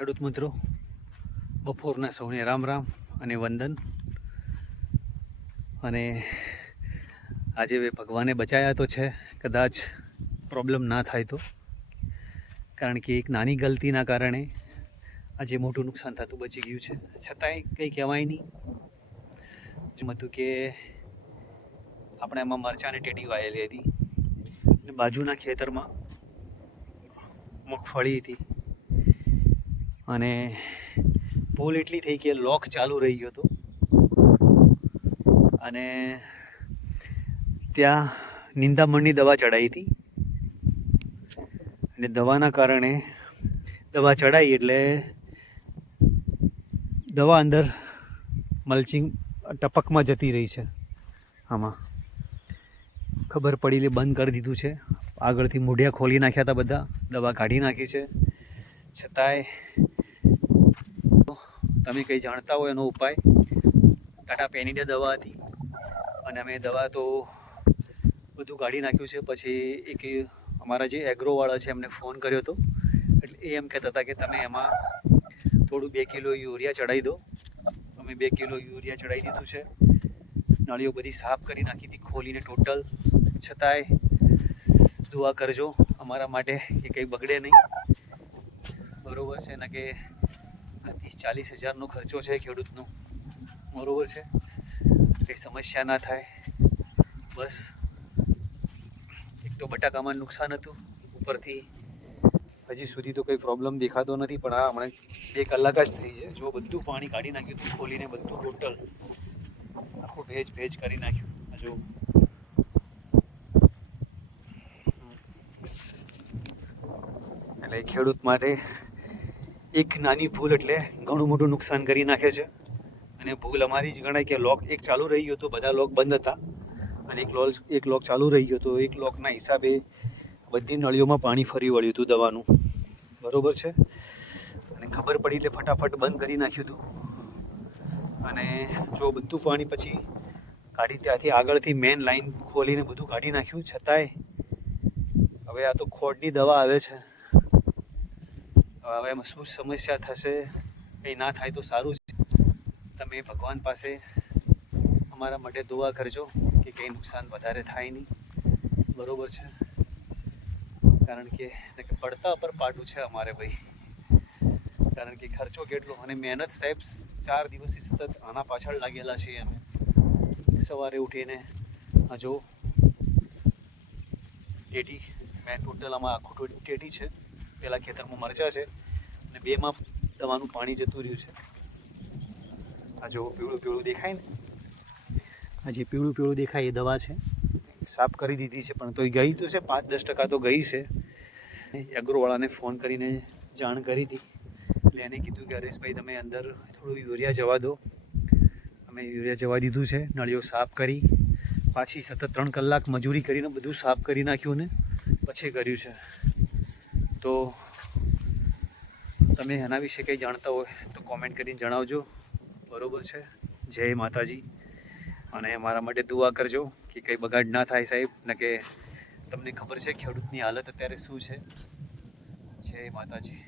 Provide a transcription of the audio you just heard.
ખેડૂત મિત્રો, બપોરના સૌને રામ રામ અને વંદન. અને આજે ભગવાને બચાયા તો છે, કદાચ પ્રોબ્લેમ ના થાય તો, કારણ કે એક નાની ગલતીના કારણે આજે મોટું નુકસાન થતું બચી ગયું છે. છતાંય કંઈ કહેવાય નહીં. જેમ હતું કે આપણે એમાં મરચાંની ટેટી વાયેલી હતી અને બાજુના ખેતરમાં મગફળી હતી, અને ભૂલ એટલી થઈ કે લોક ચાલુ રહી ગયો હતો અને ત્યાં નિંદામણની દવા ચડાવી હતી. અને દવાના કારણે દવા ચડાવી એટલે દવા અંદર મલ્ચિંગ ટપકમાં જતી રહી છે. આમાં ખબર પડી એટલે બંધ કરી દીધું છે. આગળથી મૂઢિયા ખોલી નાખ્યા હતા, બધા દવા કાઢી નાખી છે. છતાંય તમે કંઈ જાણતા હોય એનો ઉપાય, ટાટા પેનીડે દવા હતી અને અમે દવા તો બધું કાઢી નાખ્યું છે. પછી એક અમારા જે એગ્રોવાળા છે એમને ફોન કર્યો હતો, એટલે એ એમ કહેતા હતા કે તમે એમાં થોડું 2 કિલો યુરિયા ચડાવી દો. અમે 2 કિલો યુરિયા ચડાવી દીધું છે. નળીઓ બધી સાફ કરી નાખી હતી ખોલીને ટોટલ. છતાંય દુઆ કરજો અમારા માટે કે કંઈ બગડે નહીં, બરાબર છે ને? કે 30-40 હજારનો ખર્ચો છે ખેડૂતનો, બરાબર છે? કંઈ સમસ્યા ના થાય. બસ એક તો બટાકામાં નુકસાન હતું, ઉપરથી હજી સુધી તો કંઈ પ્રોબ્લેમ દેખાતો નથી, પણ આ હમણાં 2 કલાક જ થઈ છે. જો બધું પાણી કાઢી નાખ્યું હતું ખોલીને, બધું ટોટલ આખું ભેજ કરી નાખ્યું. જો એટલે ખેડૂત માટે એક નાની ભૂલ એટલે ઘણું મોટું નુકસાન કરી નાખે છે. અને ભૂલ અમારી જ ગણાય કે લોક એક ચાલુ રહી ગયો હતો, બધા લોક બંધ હતા, અને એક લોક ચાલુ રહી ગયો હતો. એક લોકના હિસાબે બધી નળીઓમાં પાણી ફરી વળ્યું હતું દવાનું, બરાબર છે? અને ખબર પડી એટલે ફટાફટ બંધ કરી નાખ્યું હતું. અને જો બધું પાણી પછી કાઢી ત્યાંથી આગળથી મેન લાઈન ખોલીને બધું કાઢી નાખ્યું. છતાંય હવે આ તો ખોડની દવા આવે છે. હવે એમાં શું સમસ્યા થશે, કંઈ ના થાય તો સારું છે. તમે ભગવાન પાસે અમારા માટે દુઆ કરજો કે કંઈ નુકસાન વધારે થાય નહીં, બરાબર છે? કારણ કે પડતા પર પાટું છે અમારે ભાઈ, કારણ કે ખર્ચો કેટલો અને મહેનત સાહેબ 4 દિવસથી સતત આના પાછળ લાગેલા છીએ અમે. સવારે ઉઠીને જો ટેટી, મેં ટોટલ આમાં આખું ટેટી છે. પહેલાં ખેતરમાં મરચાં છે અને 2માં દવાનું પાણી જતું રહ્યું છે. આ જો પીળું દેખાય ને, આ જે પીળું દેખાય એ દવા છે. સાફ કરી દીધી છે, પણ તોય ગઈ તો છે, 5-10% તો ગઈ છે. એગ્રોવાળાને ફોન કરીને જાણ કરી હતી, એટલે એને કીધું કે હરેશભાઈ તમે અંદર થોડું યુરિયા જવા દો. અમે યુરિયા જવા દીધું છે. નળીઓ સાફ કરી, પાછી સતત 3 કલાક મજૂરી કરીને બધું સાફ કરી નાખ્યું ને પછી કર્યું છે. તો તમે એના વિશે કંઈ જાણતા હોય તો કોમેન્ટ કરીને જણાવજો, બરાબર છે? જય માતાજી. અને અમારા માટે દુઆ કરજો કે કંઈ બગાડ ના થાય સાહેબ, ને કે તમને ખબર છે ખેડૂતની હાલત અત્યારે શું છે. જય માતાજી.